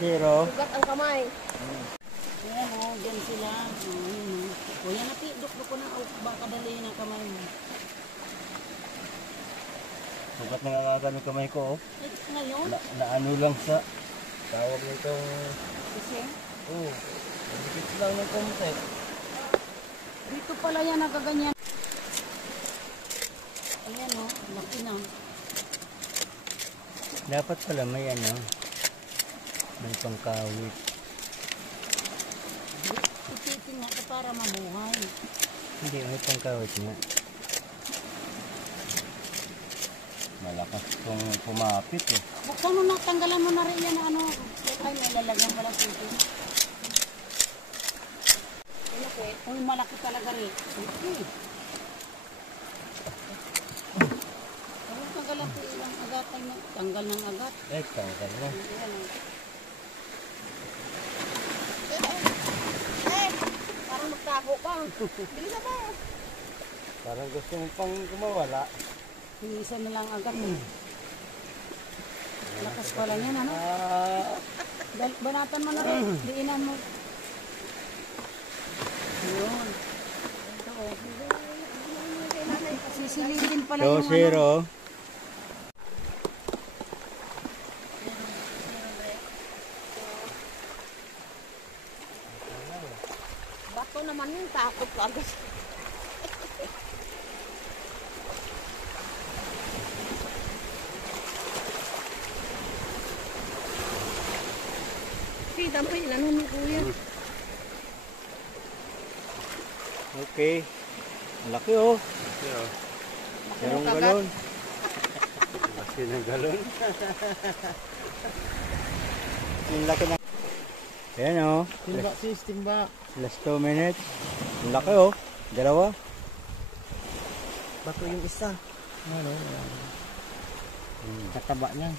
Zero. Sugat ang kamay. Ayan o, dyan sila. O yan na, dukduk ko na. O, baka dali na kamay mo. Sugat na nga gamit kamay ko. Eh, ngayon? Na ano lang sa tawag nitong... Kasi? Oo. Dikit lang ng konti. Dito pala yan nagaganyan. Ayan o, laki na. Dapat pala may ano, may pangkawit. Ipitin nga ito para mamuhay. Hindi, may pangkawit nga. Malakas itong pumapit eh. Buksan mo na, tanggalan mo na rin yan ano. Ay, may lalagyan pala sito. Uy, malaki talaga rin. Okay. Tanggalan po ilang agat ay tanggal ng agat. Eh, tanggal na. Parang magtago ka. Bilis mo. Parang gusto mo pang kumawala. Isa na lang agad. Lakas pala yan, ano? Banatan mo na rin. Diinan mo. Yun. Ito, oh. Sisilipin pala yung Zero. Bato naman yung takot ka agad. Kita mo ilan ni kuya. Okay. Laki oh. Merong galon. Laki ng galon. Yung laki na. Ayan oh. Timba sis, timba. Last 2 minutes. Yung laki oh. Dalawa. Bato yung isa. Ano? Kataba niyan.